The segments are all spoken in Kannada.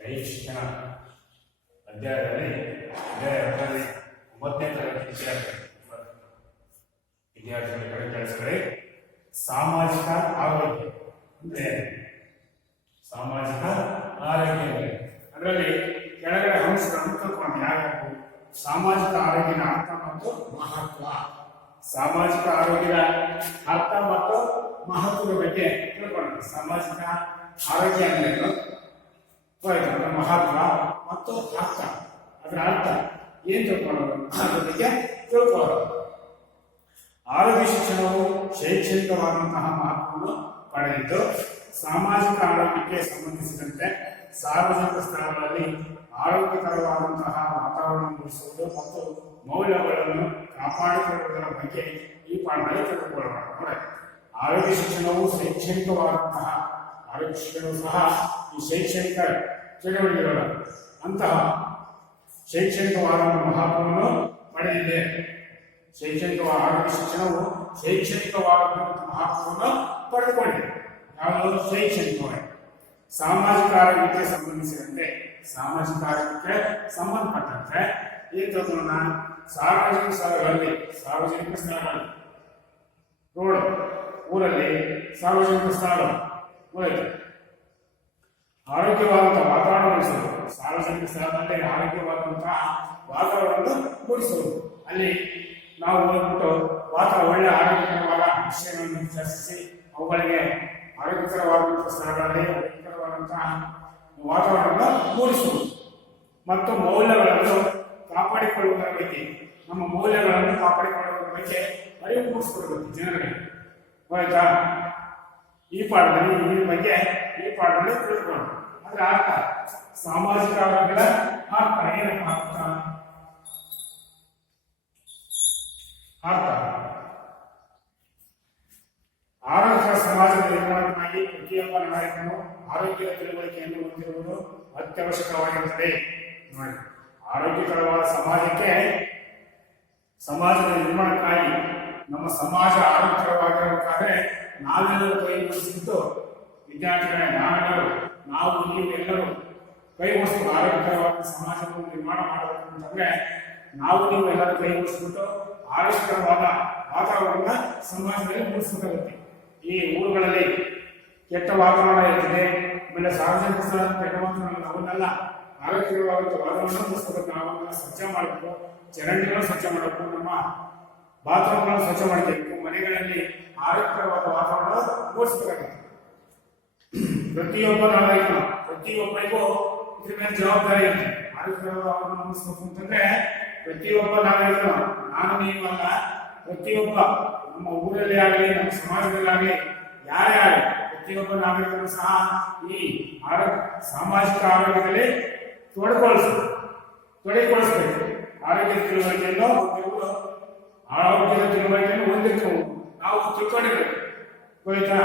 ದೈಹಿಕ ಶಿಕ್ಷಣ ಅಧ್ಯಾಯದಲ್ಲಿ 9ನೇ ತರಗತಿ ವಿದ್ಯಾರ್ಥಿಗಳ ಕೆಲಸಗಳೇ ಸಾಮಾಜಿಕ ಆರೋಗ್ಯ ಅಂದ್ರೆ ಸಾಮಾಜಿಕ ಆರೋಗ್ಯ ಅದರಲ್ಲಿ ಕೆಳಗಡೆ ಅಂಶಗಳನ್ನು ತಿಳ್ಕೊಂಡು ಯಾವ್ಯಾವು ಸಾಮಾಜಿಕ ಆರೋಗ್ಯದ ಅರ್ಥ ಮತ್ತು ಮಹತ್ವ ಸಾಮಾಜಿಕ ಆರೋಗ್ಯದ ಅರ್ಥ ಮತ್ತು ಮಹತ್ವದ ಬಗ್ಗೆ ತಿಳ್ಕೊಂಡು ಸಾಮಾಜಿಕ ಆರೋಗ್ಯ ಅಂದ್ರೆ ಮಹತ್ವ ಮತ್ತು ಅರ್ಥ ಅದರ ಅರ್ಥ ಏನ್ ತಿಳ್ಕೊಳ್ಳೋದು ಅದ್ರ ಬಗ್ಗೆ ತಿಳ್ಕೊಳ್ಳೋದು. ಆರೋಗ್ಯ ಶಿಕ್ಷಣವು ಶೈಕ್ಷಣಿಕವಾದಂತಹ ಮಹತ್ವವನ್ನು ಪಡೆದಿದ್ದು ಸಾಮಾಜಿಕ ಆರೋಗ್ಯಕ್ಕೆ ಸಂಬಂಧಿಸಿದಂತೆ ಸಾರ್ವಜನಿಕ ಸ್ಥಳಗಳಲ್ಲಿ ಆರೋಗ್ಯಕರವಾದಂತಹ ವಾತಾವರಣ ಮೂಡಿಸುವುದು ಮತ್ತು ಮೌಲ್ಯಗಳನ್ನು ಕಾಪಾಡಿಕೊಳ್ಳುವುದರ ಬಗ್ಗೆ ಈ ಪಾಠದಲ್ಲಿ ತಿಳ್ಕೊಳ್ಳೋಣ. ಆರೋಗ್ಯ ಶಿಕ್ಷಣವು ಶೈಕ್ಷಣಿಕವಾದಂತಹ ಆರೋಗ್ಯ ಶಿಕ್ಷಣವು ಸಹ ಈ ಶೈಕ್ಷಣಿಕ ಚಟುವಟಿಕೆಗಳ ಅಂತಹ ಶೈಕ್ಷಣಿಕವಾದ ಮಹತ್ವವನ್ನು ಪಡೆದಿದೆ. ಆರೋಗ್ಯ ಶಿಕ್ಷಣವು ಶೈಕ್ಷಣಿಕವಾದ ಮಹತ್ವವನ್ನು ಪಡೆದುಕೊಂಡಿದೆ. ಯಾವುದು ಶೈಕ್ಷಣಿಕವಾಗಿ ಸಾಮಾಜಿಕ ಆರೋಗ್ಯಕ್ಕೆ ಸಂಬಂಧಿಸಿದಂತೆ ಸಾಮಾಜಿಕ ಆರೋಗ್ಯಕ್ಕೆ ಸಂಬಂಧಪಟ್ಟಂತೆ ಏನ್ ತಿಳ್ಕೊಳ್ಳೋಣ. ಸಾರ್ವಜನಿಕ ಸ್ಥಳಗಳಲ್ಲಿ ರೋಡ್ ಊರಲ್ಲಿ ಸಾರ್ವಜನಿಕ ಸ್ಥಳಗಳು ಆರೋಗ್ಯವಾದಂತಹ ವಾತಾವರಣ ಮೂಡಿಸುವುದು. ಸಾರ್ವಜನಿಕ ಸ್ಥಳದಲ್ಲಿ ಆರೋಗ್ಯವಾದಂತಹ ವಾತಾವರಣ ಮೂಡಿಸುವುದು. ಅಲ್ಲಿ ನಾವು ಹೋಗ್ಬಿಟ್ಟು ಒಳ್ಳೆ ಆರೋಗ್ಯಕರವಾದ ವಿಷಯಗಳನ್ನು ಚರ್ಚಿಸಿ ಅವುಗಳಿಗೆ ಆರೋಗ್ಯಕರವಾದಂತಹ ಸ್ಥಳಗಳಲ್ಲಿ ಆರೋಗ್ಯಕರವಾದಂತಹ ವಾತಾವರಣ ಮೂಡಿಸುವುದು ಮತ್ತು ಮೌಲ್ಯಗಳನ್ನು ಕಾಪಾಡಿಕೊಳ್ಳುವುದರ ಬಗ್ಗೆ ನಮ್ಮ ಮೌಲ್ಯಗಳನ್ನು ಕಾಪಾಡಿಕೊಳ್ಳುವುದರ ಬಗ್ಗೆ ಅರಿವು ಮೂಡಿಸಿಕೊಡಬೇಕು ಜನರಿಗೆ. ಆಯ್ತಾ? ಈ ಪಾಠದಲ್ಲಿ ತಿಳ್ಕೊಳ್ಳೋಣ. ಅದರ ಅರ್ಥ ಸಾಮಾಜಿಕ ಆರೋಗ್ಯದ ಅರ್ಥ ಏನಪ್ಪ? ಅರ್ಥ ಆರೋಗ್ಯ ಸಮಾಜದ ನಿರ್ಮಾಣಕ್ಕಾಗಿ ಪ್ರತಿಯೊಬ್ಬ ನಾಗರಿಕನು ಆರೋಗ್ಯದ ತಿಳುವಳಿಕೆಯನ್ನು ಹೊಂದಿರುವುದು ಅತ್ಯವಶ್ಯಕವಾಗಿರುತ್ತದೆ. ನೋಡಿ, ಆರೋಗ್ಯಕರವಾದ ಸಮಾಜದ ನಿರ್ಮಾಣಕ್ಕಾಗಿ ನಮ್ಮ ಸಮಾಜ ಆರೋಗ್ಯಕರವಾಗಿರಬೇಕಾದ್ರೆ ನಾವೆಲ್ಲರೂ ಕೈಗೂಡಿಸಿದ್ದು ವಿದ್ಯಾರ್ಥಿಗಳೇ ನಾವು ನೀವೆಲ್ಲರೂ ಕೈಗೂಡಿಸ್ಬಿಟ್ಟು ಆರೋಗ್ಯಕರವಾದ ಸಮಾಜವನ್ನು ನಿರ್ಮಾಣ ಮಾಡಬೇಕು ಅಂತಂದ್ರೆ ನಾವು ನೀವು ಎಲ್ಲರೂ ಕೈಗೂಡಿಸ್ಬಿಟ್ಟು ಆರೋಗ್ಯಕರವಾದ ವಾತಾವರಣ ಸಮಾಜದಲ್ಲಿ ಮೂಡಿಸಬೇಕಾಗುತ್ತೆ. ಈ ಊರುಗಳಲ್ಲಿ ಕೆಟ್ಟ ವಾತಾವರಣ ಇರ್ತದೆ, ಆಮೇಲೆ ಸಾರ್ವಜನಿಕ ಸ್ಥಳ ಕೆಟ್ಟ ವಾತಾವರಣ ಅವನ್ನೆಲ್ಲ ಆರೋಗ್ಯಕರವಾದ ವಾತಾವರಣ ಮೂಡಿಸ್ಬೇಕು. ನಾವನ್ನ ಸ್ವಚ್ಛ ಮಾಡಬೇಕು, ಚರಂಡಿಗಳನ್ನು ಸ್ವಚ್ಛ ಮಾಡಬೇಕು, ನಮ್ಮ ಬಾತ್ರೂಮ್ಗಳನ್ನು ಸ್ವಚ್ಛ ಮಾಡಬೇಕು, ಮನೆಗಳಲ್ಲಿ ಆರೋಗ್ಯಕರವಾದ ವಾತಾವರಣ ಮೂಡಿಸಬೇಕಾಗುತ್ತೆ. ಪ್ರತಿಯೊಬ್ಬರಿಗೂ ಇದ್ರ ಮೇಲೆ ಜವಾಬ್ದಾರಿ ಇದೆ. ಆರೋಗ್ಯಕರವಾದ ವಾತಾವರಣ ಮೂಡಿಸಬೇಕು ಅಂತಂದ್ರೆ ಪ್ರತಿಯೊಬ್ಬ ನಾಗರಿಕನು, ನಾನು ನೀವು ಅಲ್ಲ, ಪ್ರತಿಯೊಬ್ಬ ನಮ್ಮ ಊರಲ್ಲಿ ಆಗಲಿ ನಮ್ಮ ಸಮಾಜದಲ್ಲಾಗಲಿ ಯಾರೇ ಆಗಲಿ ಪ್ರತಿಯೊಬ್ಬ ನಾಗರಿಕರು ಸಹ ಈ ಸಾಮಾಜಿಕ ಆರೋಗ್ಯದಲ್ಲಿ ತೊಡಗಿಕೊಳ್ಳಿಸಬೇಕು. ಆರೋಗ್ಯದ ತಿಳುವಳಿಕೆಯನ್ನು ಹೊಂದಿರ್ಬೇಕು. ನಾವು ತಿಳ್ಕೊಂಡಿರ್ಬೇಕು. ಗೊತ್ತಾ?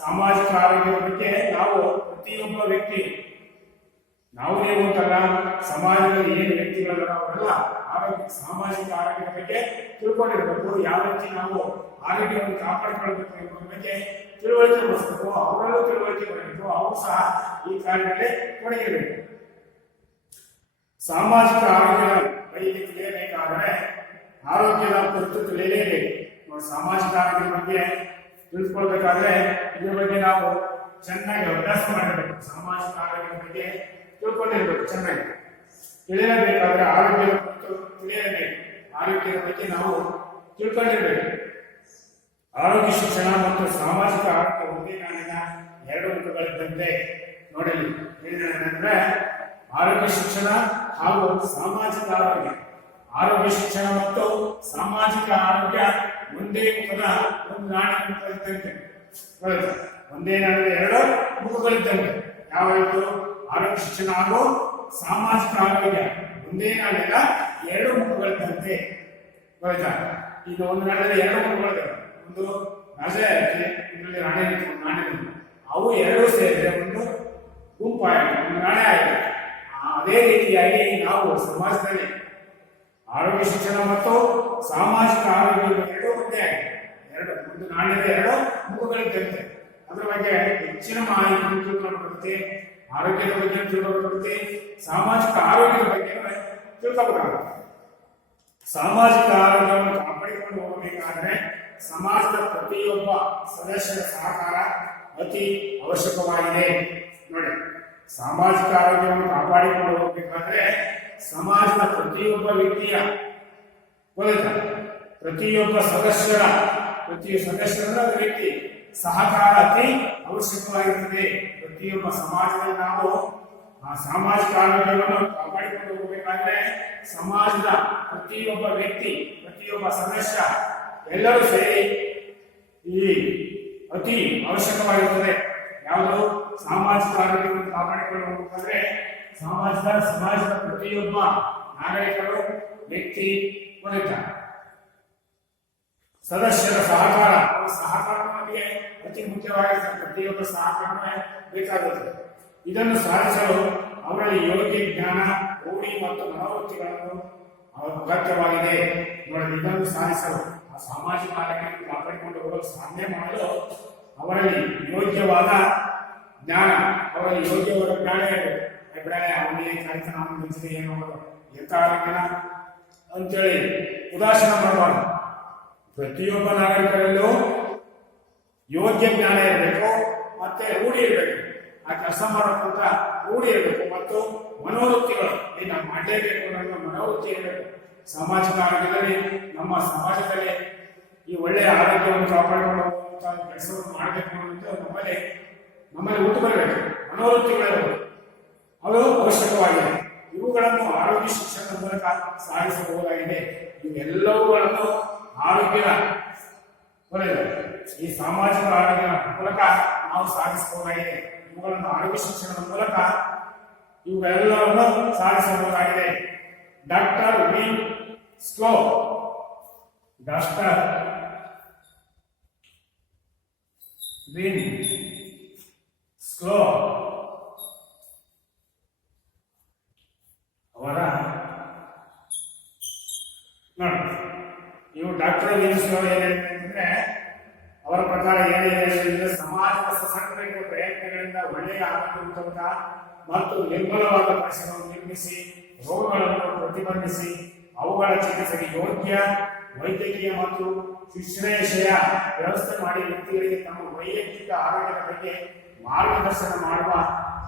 ಸಾಮಾಜಿಕ ಆರೋಗ್ಯದ ಬಗ್ಗೆ ನಾವು ಪ್ರತಿಯೊಬ್ಬ ವ್ಯಕ್ತಿ, ನಾವು ನೀವು ಅಂತಲ್ಲ, ಸಮಾಜದಲ್ಲಿ ಏನು ವ್ಯಕ್ತಿಗಳಲ್ಲ ಅವರೆಲ್ಲ ಸಾಮಾಜಿಕ ಆರೋಗ್ಯದ ಬಗ್ಗೆ ತಿಳ್ಕೊಂಡಿರ್ಬೇಕು. ಯಾವ ರೀತಿ ನಾವು ಆರೋಗ್ಯವನ್ನು ಕಾಪಾಡಿಕೊಳ್ಬೇಕು ಎಂಬುದರ ಬಗ್ಗೆ ತಿಳುವಳಿಕೆ ಮಾಡಿಸ್ಬೇಕು. ಅವರಲ್ಲೂ ತಿಳುವಳಿಕೆ ಬರಬೇಕು. ಅವರು ಸಹ ಈ ಕಾರ್ಯದಲ್ಲಿ ತೊಡಗಿರಬೇಕು. ಸಾಮಾಜಿಕ ಆರೋಗ್ಯ ಬಗ್ಗೆ ತಿಳಿಯಬೇಕಾದರೆ ಆರೋಗ್ಯದ ಕುರಿತು ತಿಳಿಯಲೇಬೇಕು. ಸಾಮಾಜಿಕ ಆರೋಗ್ಯದ ಬಗ್ಗೆ ತಿಳಿದುಕೊಳ್ಬೇಕಾದ್ರೆ ಇದ್ರ ಬಗ್ಗೆ ನಾವು ಚೆನ್ನಾಗಿ ಅಭ್ಯಾಸ ಮಾಡಿರಬೇಕು. ಸಾಮಾಜಿಕ ಆರೋಗ್ಯದ ಬಗ್ಗೆ ತಿಳ್ಕೊಂಡಿರ್ಬೇಕು. ಚೆನ್ನಾಗಿ ತಿಳಿಯಲೇಬೇಕಾದ್ರೆ ಆರೋಗ್ಯದ ಕುರಿತು ತಿಳಿಯಲೇಬೇಕು. ಆರೋಗ್ಯದ ಬಗ್ಗೆ ನಾವು ತಿಳ್ಕೊಂಡಿರ್ಬೇಕು. ಆರೋಗ್ಯ ಶಿಕ್ಷಣ ಮತ್ತು ಸಾಮಾಜಿಕ ಆರೋಗ್ಯ ಒಂದೇ ನಾಣ್ಯದ ಎರಡು ಮುಖಗಳಿದ್ದಂತೆ. ನೋಡಲಿ ಏನಂದ್ರೆ ಆರೋಗ್ಯ ಶಿಕ್ಷಣ ಹಾಗೂ ಸಾಮಾಜಿಕ ಆರೋಗ್ಯ. ಆರೋಗ್ಯ ಶಿಕ್ಷಣ ಮತ್ತು ಸಾಮಾಜಿಕ ಆರೋಗ್ಯ ಒಂದೇ ಮುಖದ ಒಂದು ನಾಣ್ಯದ ಮುಖ ಇದ್ದಂತೆ. ಒಂದೇ ನಾಣ್ಯದ ಎರಡು ಮುಖಗಳಿದ್ದಂತೆ. ಯಾವುದು? ಆರೋಗ್ಯ ಶಿಕ್ಷಣ ಹಾಗೂ ಸಾಮಾಜಿಕ ಆರೋಗ್ಯ ಒಂದೇ ನಾಣ್ಯದ ಎರಡು ಮುಖಗಳಿದ್ದಂತೆ. ಈಗ ಒಂದು ನಾಣ್ಯದ ಎರಡು ಮುಖಗಳಿವೆ. ಒಂದು ರಾಜೆ ಇದರಲ್ಲಿ ನಾಣ್ಯ ಅವು ಎರಡೂ ಸೇರಿದ್ರೆ ಒಂದು ಗುಂಪಾಗಿದೆ, ಒಂದು ನಾಣ್ಯ ಆಗಿದೆ. ಅದೇ ರೀತಿಯಾಗಿ ನಾವು ಸಮಾಜದಲ್ಲಿ ಆರೋಗ್ಯ ಶಿಕ್ಷಣ ಮತ್ತು ಸಾಮಾಜಿಕ ಆರೋಗ್ಯ ಎರಡು ಒಂದೇ ಆಗಿದೆ. ಒಂದು ನಾಣ್ಯದ ಎರಡು ಮುಖಗಳಿದ್ದಂತೆ. ಅದರ ಬಗ್ಗೆ ಹೆಚ್ಚಿನ ಮಾಹಿತಿ ತಿಳ್ಕೊಳ್ಳುವಂತೆ ಆರೋಗ್ಯದ ಬಗ್ಗೆ ತಿಳ್ಕೊಬೇಕಾಗುತ್ತೆ, ಸಾಮಾಜಿಕ ಆರೋಗ್ಯದ ಬಗ್ಗೆ ತಿಳ್ಕೊಬೇಕಾಗುತ್ತೆ. ಸಾಮಾಜಿಕ ಆರೋಗ್ಯವನ್ನು ಕಾಪಾಡಿಕೊಂಡು ಹೋಗಬೇಕಾದ್ರೆ ಸಮಾಜದ ಪ್ರತಿಯೊಬ್ಬ ಸದಸ್ಯರ ಸಹಕಾರ ಅತಿ ಅವಶ್ಯಕವಾಗಿದೆ. ನೋಡಿ, ಸಾಮಾಜಿಕ ಆರೋಗ್ಯವನ್ನು ಕಾಪಾಡಿಕೊಂಡು ಹೋಗಬೇಕಾದ್ರೆ ಸಮಾಜದ ಪ್ರತಿಯೊಬ್ಬ ವ್ಯಕ್ತಿಯ ಪ್ರತಿಯೊಬ್ಬ ಸದಸ್ಯರ ವ್ಯಕ್ತಿ ಸಹಕಾರ ಅತಿ ಅವಶ್ಯಕವಾಗಿರುತ್ತದೆ. ಪ್ರತಿಯೊಬ್ಬ ಸಮಾಜದಲ್ಲಿ ನಾವು ಆ ಸಾಮಾಜಿಕ ಆರೋಗ್ಯವನ್ನು ಕಾಪಾಡಿಕೊಂಡು ಹೋಗಬೇಕಾದ್ರೆ ಸಮಾಜದ ಪ್ರತಿಯೊಬ್ಬ ವ್ಯಕ್ತಿ, ಪ್ರತಿಯೊಬ್ಬ ಸದಸ್ಯ ಎಲ್ಲರೂ ಸೇರಿ ಈ ಅತಿ ಅವಶ್ಯಕವಾಗಿರುತ್ತದೆ. ಯಾವುದು ಸಾಮಾಜಿಕ ಆರೋಗ್ಯವನ್ನು ಕಾಪಾಡಿಕೊಂಡು ಹೋಗಬೇಕಾದ್ರೆ ಸಮಾಜದ ಪ್ರತಿಯೊಬ್ಬ ನಾಗರಿಕರು, ವ್ಯಕ್ತಿ, ಸದಸ್ಯರ ಸಹಕಾರ ನಮಗೆ ಅತಿ ಮುಖ್ಯವಾಗಿರುತ್ತದೆ. ಪ್ರತಿಯೊಬ್ಬ ಸಹಕಾರವೇ ಬೇಕಾಗುತ್ತದೆ. ಇದನ್ನು ಸಾಧಿಸಲು ಅವರಲ್ಲಿ ಯೋಗ್ಯ ಜ್ಞಾನ, ರೂಢಿ ಮತ್ತು ಮನೋವೃತ್ತಿಗಳನ್ನು ಅಗತ್ಯವಾಗಿದೆ. ನೋಡಿ, ಇದನ್ನು ಸಾಧಿಸಲು ಆ ಸಾಮಾಜಿಕ ಆರೋಗ್ಯವನ್ನು ಕಾಪಾಡಿಕೊಂಡು ಹೋಗಲು ಸಾಧನೆ ಮಾಡಲು ಅವರಲ್ಲಿ ಯೋಗ್ಯವಾದ ಜ್ಞಾನ ಇರಬೇಕು. ಅವನಿಗೆ ಕಲಿತನ ಮುಂಚೆ ಏನು ಎಂತ ಆರೋಗ್ಯನ ಅಂತೇಳಿ ಉದಾಸೀನ ಮಾಡಬಾರ್ದು. ಪ್ರತಿಯೊಬ್ಬ ನಾಗರಿಕರಲ್ಲೂ ಯೋಗ್ಯ ಜ್ಞಾನ ಇರಬೇಕು, ಮತ್ತೆ ರೂಢಿ ಇರಬೇಕು. ಆ ಕೆಲಸ ಮಾಡೋಕ್ಕಂತ ರೂಢಿ ಇರಬೇಕು ಮತ್ತು ಮನೋವೃತ್ತಿಗಳು ನಾವು ಮಾಡಲೇಬೇಕು ಅನ್ನೋ ಮನೋವೃತ್ತಿ ಇರಬೇಕು. ಸಾಮಾಜಿಕ ಆರೋಗ್ಯದಲ್ಲಿ ನಮ್ಮ ಸಮಾಜದಲ್ಲಿ ಈ ಒಳ್ಳೆಯ ಆರೋಗ್ಯವನ್ನು ಕಾಪಾಡಿಕೊಂಡು ಹೋಗುವಂತಹ ಕೆಲಸವನ್ನು ಮಾಡಬೇಕು ಅನ್ನೋದು ನಮ್ಮಲ್ಲಿ ಹುಟ್ಟು ಬರಬೇಕು. ಮನೋವೃತ್ತಿಗಳು ಅವು ಅವಶ್ಯಕವಾಗಿದೆ. ಇವುಗಳನ್ನು ಆರೋಗ್ಯ ಶಿಕ್ಷಣದ ಮೂಲಕ ಸಾಧಿಸಬಹುದಾಗಿದೆ. ಇವೆಲ್ಲವುಗಳನ್ನು ಆರೋಗ್ಯದ ಈ ಸಾಮಾಜಿಕ ಆರೋಗ್ಯದ ಮೂಲಕ ನಾವು ಸಾಧಿಸಬಹುದಾಗಿದೆ. ಇವುಗಳನ್ನು ಆರೋಗ್ಯ ಶಿಕ್ಷಣದ ಮೂಲಕ ಇವುಗಳೆಲ್ಲವನ್ನು ಸಾಧಿಸಬಹುದಾಗಿದೆ. ಡಾಕ್ಟರ್ ವಿನ್ ಸ್ಲೋ ಅವರ ನೋಡಿ, ಇವು ಡಾಕ್ಟರ್ ವಿನ್ ಸ್ಲೋ ಏನಿದೆ ಅವರ ಪ್ರಕಾರ ಏನಿದೆ, ಸಮಾಜದ ಸಶಕ್ತ ಪ್ರಯತ್ನಗಳಿಂದ ಒಳ್ಳೆಯ ಆರೋಗ್ಯವಂತ ಮತ್ತು ನಿರ್ಮಲವಾದ ಪರಿಸರವನ್ನು ನಿರ್ಮಿಸಿ ರೋಗಗಳನ್ನು ಪ್ರತಿಬಂಧಿಸಿ ಅವುಗಳ ಚಿಕಿತ್ಸೆಗೆ ಯೋಗ್ಯ ವೈದ್ಯಕೀಯ ಮತ್ತು ಶುಶ್ರೂಷೆಯ ವ್ಯವಸ್ಥೆ ಮಾಡಿ ವ್ಯಕ್ತಿಗಳಿಗೆ ತಮ್ಮ ವೈಯಕ್ತಿಕ ಆರೋಗ್ಯದ ಬಗ್ಗೆ ಮಾರ್ಗದರ್ಶನ ಮಾಡುವ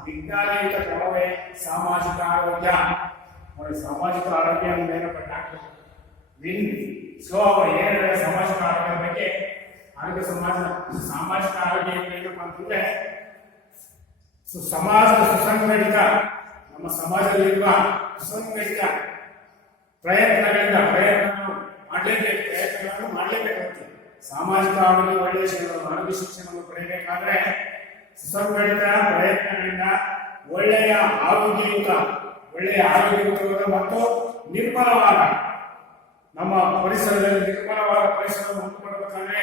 ವಿಜ್ಞಾನಯುತ ಕ್ರಮವೇ ಸಾಮಾಜಿಕ ಆರೋಗ್ಯ. ಸಾಮಾಜಿಕ ಆರೋಗ್ಯ ಏನಪ್ಪ ಡಾಕ್ಟರ್ ವಿನ್ ಸ್ಲೋ ಅವರು ಏನಿದೆ ಸಾಮಾಜಿಕ ಆರೋಗ್ಯದ ಬಗ್ಗೆ ಸಾಮಾಜಿಕ ಆರೋಗ್ಯ ಏನಪ್ಪ ಅಂತಂದ್ರೆ ಸಮಾಜದ ಸುಸಂಘಟಿತ, ನಮ್ಮ ಸಮಾಜದಲ್ಲಿರುವ ಸುಸಂಘಟಿತ ಪ್ರಯತ್ನಗಳನ್ನು ಮಾಡಲೇಬೇಕಾಗುತ್ತೆ. ಸಾಮಾಜಿಕ ಆರೋಗ್ಯ ಆರೋಗ್ಯ ಶಿಕ್ಷಣವನ್ನು ಪಡೆಯಬೇಕಾದ್ರೆ ಸುಸಂಘಟಿತ ಪ್ರಯತ್ನಗಳಿಂದ ಒಳ್ಳೆಯ ಆರೋಗ್ಯಯುತ ಮತ್ತು ನಿರ್ಮಲವಾದ ನಮ್ಮ ಪರಿಸರದಲ್ಲಿ ನಿರ್ಮಲವಾದ ಪರಿಸರವನ್ನು ಉಂಟು ಮಾಡಬೇಕಾದ್ರೆ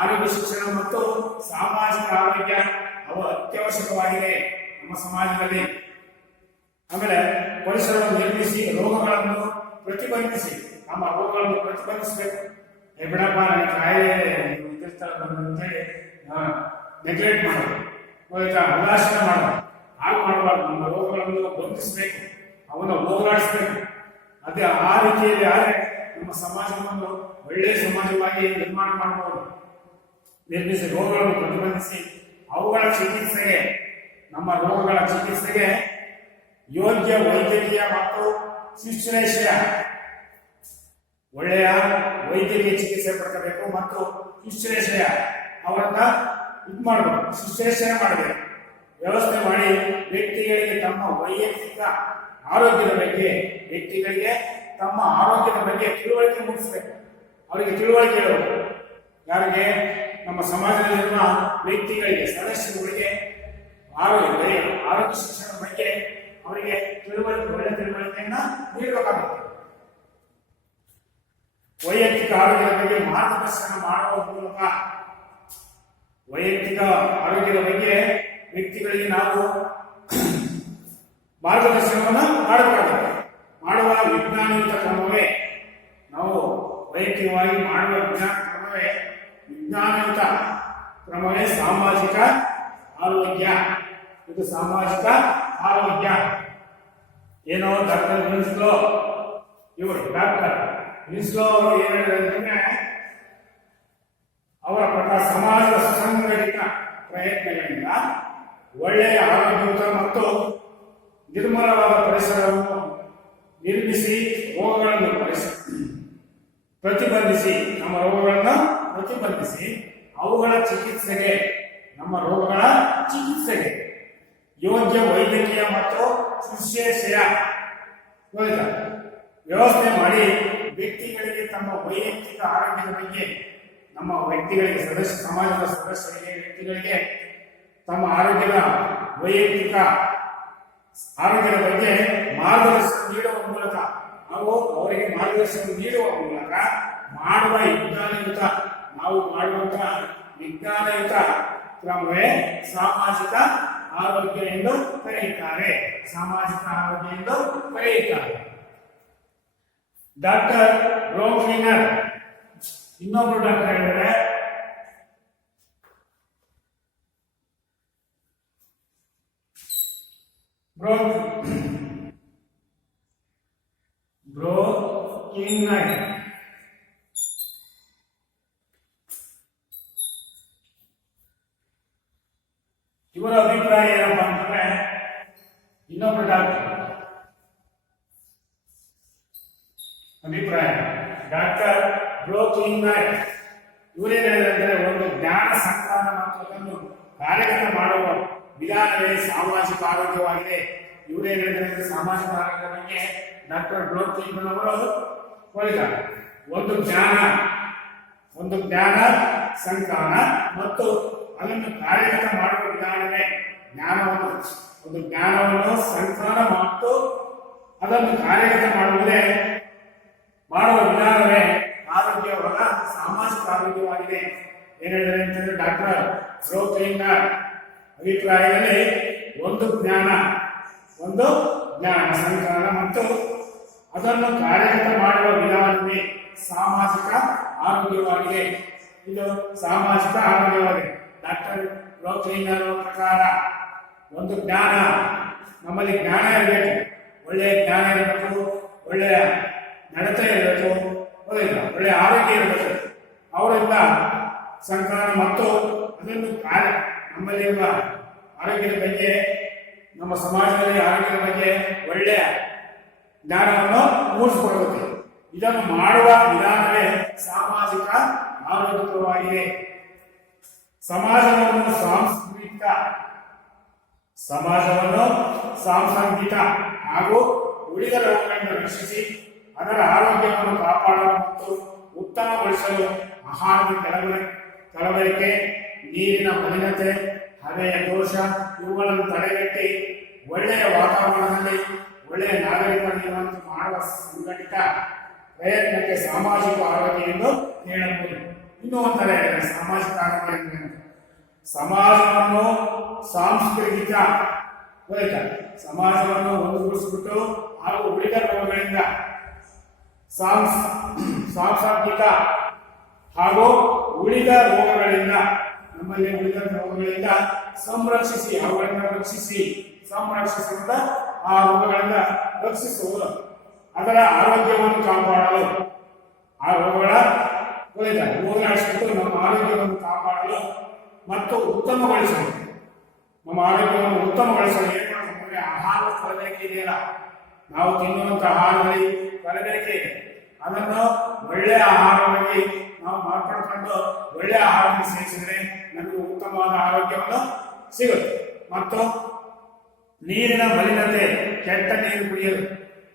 ಆರೋಗ್ಯ ಶಿಕ್ಷಣ ಮತ್ತು ಸಾಮಾಜಿಕ ಆರೋಗ್ಯ ಅವು ಅತ್ಯವಶ್ಯಕವಾಗಿದೆ ನಮ್ಮ ಸಮಾಜದಲ್ಲಿ. ಆಮೇಲೆ ಪರಿಸರವನ್ನು ನಿರ್ಮಿಸಿ ರೋಗಗಳನ್ನು ಪ್ರತಿಬಂಧಿಸಿ ನಮ್ಮ ರೋಗಗಳನ್ನು ಪ್ರತಿಬಂಧಿಸಬೇಕು. ಬಿಡಪ್ಪ ನನ್ನ ಕಾಯಿಲೆ ಅಂತೇಳಿ ನೆಗ್ಲೆಕ್ಟ್ ಮಾಡೋದು, ಉದಾಸೀನ ಮಾಡೋದು, ಹಾಗೆ ಮಾಡಬಾರ್ದು. ನಮ್ಮ ರೋಗಗಳನ್ನು ಬಂಧಿಸಬೇಕು, ಅವನ್ನ ಹೋಗಲಾಡಿಸಬೇಕು. ಅದೇ ಆ ರೀತಿಯಲ್ಲಿ ಆದರೆ ನಮ್ಮ ಸಮಾಜವನ್ನು ಒಳ್ಳೆಯ ಸಮಾಜವಾಗಿ ನಿರ್ಮಾಣ ಮಾಡಬಹುದು. ನಿರ್ಮಿಸಿ ರೋಗಗಳನ್ನು ಪ್ರತಿಬಂಧಿಸಿ ಅವುಗಳ ಚಿಕಿತ್ಸೆಗೆ, ನಮ್ಮ ರೋಗಗಳ ಚಿಕಿತ್ಸೆಗೆ ಯೋಗ್ಯ ವೈದ್ಯಕೀಯ ಮತ್ತು ಶುಶ್ರೂಷೆಯ ಒಳ್ಳೆಯ ವೈದ್ಯಕೀಯ ಚಿಕಿತ್ಸೆ ಪಡ್ಕೋಬೇಕು ಮತ್ತು ಶುಶ್ರೂಷೆಯ ಅವರನ್ನ ಶುಶ್ರೂಷೆ ಮಾಡಬೇಕು, ವ್ಯವಸ್ಥೆ ಮಾಡಿ ವ್ಯಕ್ತಿಗಳಿಗೆ ತಮ್ಮ ವೈಯಕ್ತಿಕ ಆರೋಗ್ಯದ ಬಗ್ಗೆ ತಿಳುವಳಿಕೆ ಮೂಡಿಸಬೇಕು. ಅವರಿಗೆ ತಿಳುವಳಿಕೆ ಇರಬೇಕು. ಯಾರಿಗೆ? ನಮ್ಮ ಸಮಾಜದಲ್ಲಿರುವ ವ್ಯಕ್ತಿಗಳಿಗೆ, ಸದಸ್ಯರುಗಳಿಗೆ ಆರೋಗ್ಯ ಶಿಕ್ಷಣದ ಬಗ್ಗೆ ಅವರಿಗೆ ಒಳ್ಳೆ ತಿಳುವಳಿಕೆಯನ್ನ ನೀಡಬೇಕಾಗುತ್ತೆ. ವೈಯಕ್ತಿಕ ಆರೋಗ್ಯದ ಬಗ್ಗೆ ಮಾರ್ಗದರ್ಶನ ಮಾಡುವ ಮೂಲಕ ವೈಯಕ್ತಿಕ ಆರೋಗ್ಯದ ಬಗ್ಗೆ ವ್ಯಕ್ತಿಗಳಿಗೆ ನಾವು ಮಾರ್ಗದರ್ಶನವನ್ನು ಮಾಡಬೇಕಾಗುತ್ತೆ. ಮಾಡುವ ವಿಜ್ಞಾನಯುತ ಕ್ರಮವೇ ನಾವು ವೈಯಕ್ತಿಕವಾಗಿ ಮಾಡುವ ವಿಜ್ಞಾನಯುತ ಕ್ರಮವೇ ಸಾಮಾಜಿಕ ಆರೋಗ್ಯ. ಇದು ಸಾಮಾಜಿಕ ಆರೋಗ್ಯ. ಏನೋ ಡಾಕ್ಟರ್ ವಿನ್ಸ್ಲೋ ಇವರು ಅವರು ಏನ್ ಹೇಳಿದ್ರೆ ಅವರ ಪ್ರಕಾರ ಸಮಾಜದ ಸುಸಂಘಟಿತ ಪ್ರಯತ್ನಗಳಿಂದ ಒಳ್ಳೆಯ ಆರೋಗ್ಯಯುತ ಮತ್ತು ನಿರ್ಮಲವಾದ ಪರಿಸರವನ್ನು ನಿರ್ಮಿಸಿ ರೋಗಗಳನ್ನು ಪ್ರತಿಬಂಧಿಸಿ ಅವುಗಳ ಚಿಕಿತ್ಸೆಗೆ ಯೋಗ್ಯ ವೈದ್ಯಕೀಯ ಮತ್ತು ಶುಶ್ರೂಷೆಯ ವ್ಯವಸ್ಥೆ ಮಾಡಿ ವ್ಯಕ್ತಿಗಳಿಗೆ ತಮ್ಮ ವೈಯಕ್ತಿಕ ಆರೋಗ್ಯದ ಬಗ್ಗೆ ಸಮಾಜದ ವ್ಯಕ್ತಿಗಳಿಗೆ ತಮ್ಮ ವೈಯಕ್ತಿಕ ಆರೋಗ್ಯದ ಬಗ್ಗೆ ಮಾರ್ಗದರ್ಶನ ನೀಡುವ ಮೂಲಕ ಅವರಿಗೆ ಮಾರ್ಗದರ್ಶನ ನೀಡುವ ಮೂಲಕ ಮಾಡುವಂತಹ ವಿಜ್ಞಾನಯುತ ಕ್ರಮವೇ ಸಾಮಾಜಿಕ ಆರೋಗ್ಯ ಎಂದು ಕರೆಯುತ್ತಾರೆ. ಡಾಕ್ಟರ್ ಬ್ರೋಕ್ಲಿನರ್ ಇನ್ನೊಬ್ಬರು ಡಾಕ್ಟರ್ ಹೇಳಿದರೆ ಬ್ರೋಕ್ಲಿನರ್ ಇವರ ಅಭಿಪ್ರಾಯ ಏನಪ್ಪಾ ಅಂತಂದ್ರೆ ಇನ್ನೊಬ್ಬರು ಡಾಕ್ಟರ್ ಬ್ರೋಕ್ಲಿನರ್ ಇವರೇನು ಹೇಳಿದ್ರೆ ಒಂದು ಜ್ಞಾನ ಸಂಧಾನ ಮತ್ತು ಕಾರ್ಯಕ್ರಮ ಮಾಡುವ ವಿಧಾನವೇ ಸಾಮಾಜಿಕ ಆರೋಗ್ಯವಾಗಿದೆ. ಇವರೇನು ಹೇಳಿದ್ರೆ ಸಾಮಾಜಿಕ ಆರೋಗ್ಯದ ಬಗ್ಗೆ ಡಾಕ್ಟರ್ ಬ್ರೋಕ್ಲಿನರ್ ಅವರು ಹೇಳಿದ್ದಾರೆ. ಒಂದು ಜ್ಞಾನ ಸಂಧಾನ ಮತ್ತು ಅದನ್ನು ಕಾರ್ಯಗತ ಮಾಡುವ ವಿಧಾನವೇ ಜ್ಞಾನವನ್ನು ಸಂಧಾನ ಮತ್ತು ಅದನ್ನು ಕಾರ್ಯಗತ ಮಾಡುವ ವಿಧಾನವೇ ಸಾಮಾಜಿಕ ಆರೋಗ್ಯವಾಗಿದೆ. ಏನ್ ಹೇಳಿದ್ರೆ ಅಂತಂದ್ರೆ ಡಾಕ್ಟರ್ ಬ್ರೋಕ್ಲಿನರ್ ಅಭಿಪ್ರಾಯದಲ್ಲಿ ಒಂದು ಜ್ಞಾನ ಸಂಧಾನ ಮತ್ತು ಅದನ್ನು ಕಾರ್ಯಗತ ಮಾಡುವ ವಿಧಾನವೇ ಸಾಮಾಜಿಕ ಆರೋಗ್ಯವಾಗಿದೆ. ಇದು ಸಾಮಾಜಿಕ ಆರೋಗ್ಯವಾಗಿದೆ. ಡಾಕ್ಟರ್ ಬ್ರೋಕ್ಲಿನರ್ ಪ್ರಕಾರ ಒಂದು ನಮ್ಮಲ್ಲಿ ಜ್ಞಾನ ಇರಬೇಕು, ಒಳ್ಳೆಯ ಜ್ಞಾನ ಇರಬೇಕು, ಒಳ್ಳೆಯ ನಡತೆ ಇರಬೇಕು, ಒಳ್ಳೆಯ ಆರೋಗ್ಯ ಇರಬೇಕು. ಅವರಿಂದ ಸಂಧಾನ ಮತ್ತು ಅದನ್ನು ನಮ್ಮಲ್ಲಿರುವ ಆರೋಗ್ಯದ ಬಗ್ಗೆ, ನಮ್ಮ ಸಮಾಜದಲ್ಲಿ ಆರೋಗ್ಯದ ಬಗ್ಗೆ ಒಳ್ಳೆಯ ಜ್ಞಾನವನ್ನು ಮೂಡಿಸಿಕೊಡಬೇಕು. ಇದನ್ನು ಮಾಡುವ ವಿಧಾನವೇ ಸಾಮಾಜಿಕ ಆರೋಗ್ಯವಾಗಿದೆ. ಸಮಾಜವನ್ನು ಸಾಂಸ್ಕೃತಿಕ ಹಾಗೂ ಉಳಿದ ರೋಗಗಳನ್ನು ರಕ್ಷಿಸಿ ಅದರ ಆರೋಗ್ಯವನ್ನು ಕಾಪಾಡಲು ಮತ್ತು ಉತ್ತಮಗೊಳಿಸಲು ಆಹಾರದ ಕಲಬೆರಕೆ, ನೀರಿನ ಮಲಿನತೆ, ಹವೆಯ ದೋಷ ಇವುಗಳನ್ನು ತಡೆಗಟ್ಟಿ ಒಳ್ಳೆಯ ವಾತಾವರಣದಲ್ಲಿ ಒಳ್ಳೆಯ ನಾಗರಿಕರನ್ನು ಮಾಡುವ ಸಂಘಟಿತ ಪ್ರಯತ್ನಕ್ಕೆ ಸಾಮಾಜಿಕ ಆರೋಗ್ಯ ಎಂದು ಹೇಳಬಹುದು. ಇನ್ನೂ ಒಂಥರ ಸಾಮಾಜಿಕ ಆರೋಗ್ಯ ಅಂದರೆ ಸಮಾಜವನ್ನು ಸಾಂಸ್ಕೃತಿಕ ಸಮಾಜವನ್ನು ಒಂದುಗೂಡಿಸಿಬಿಟ್ಟು ಹಾಗೂ ಉಳಿದ ರೋಗಗಳಿಂದ ಸಾಂಸ್ಕೃತಿಕ ಹಾಗೂ ಉಳಿದ ರೋಗಗಳಿಂದ ಸಂರಕ್ಷಿಸಿ ಅವುಗಳನ್ನು ಸಂರಕ್ಷಿಸುವಂತ ಆ ರೋಗಗಳಿಂದ ರಕ್ಷಿಸುವುದು, ಅದರ ಆರೋಗ್ಯವನ್ನು ಕಾಪಾಡಲು ಆ ರೋಗಗಳ ಹೋಗಲಾಡಿಸಿಬಿಟ್ಟು ನಮ್ಮ ಆರೋಗ್ಯವನ್ನು ಕಾಪಾಡಲು ಮತ್ತು ಉತ್ತಮಗೊಳಿಸಲು ಏನ್ ಮಾಡಬೇಕಂದ್ರೆ ಆಹಾರ ಕಲಬೆರಕೆ ಇದೆಯಲ್ಲ, ನಾವು ತಿನ್ನುವಂತ ಆಹಾರದಲ್ಲಿ ಕಲಬೆರಕೆ ಇದೆ. ಅದನ್ನು ಒಳ್ಳೆಯ ಆಹಾರವಾಗಿ ನಾವು ಮಾರ್ಪಡಿಕೊಂಡು ಒಳ್ಳೆಯ ಆಹಾರವನ್ನು ಸೇವಿಸಿದ್ರೆ ನಮಗೆ ಉತ್ತಮವಾದ ಆರೋಗ್ಯವನ್ನು ಸಿಗುತ್ತೆ. ಮತ್ತು ನೀರಿನ ಮಲಿನತೆ, ಕೆಟ್ಟ ನೀರು ಕುಡಿಯಲು,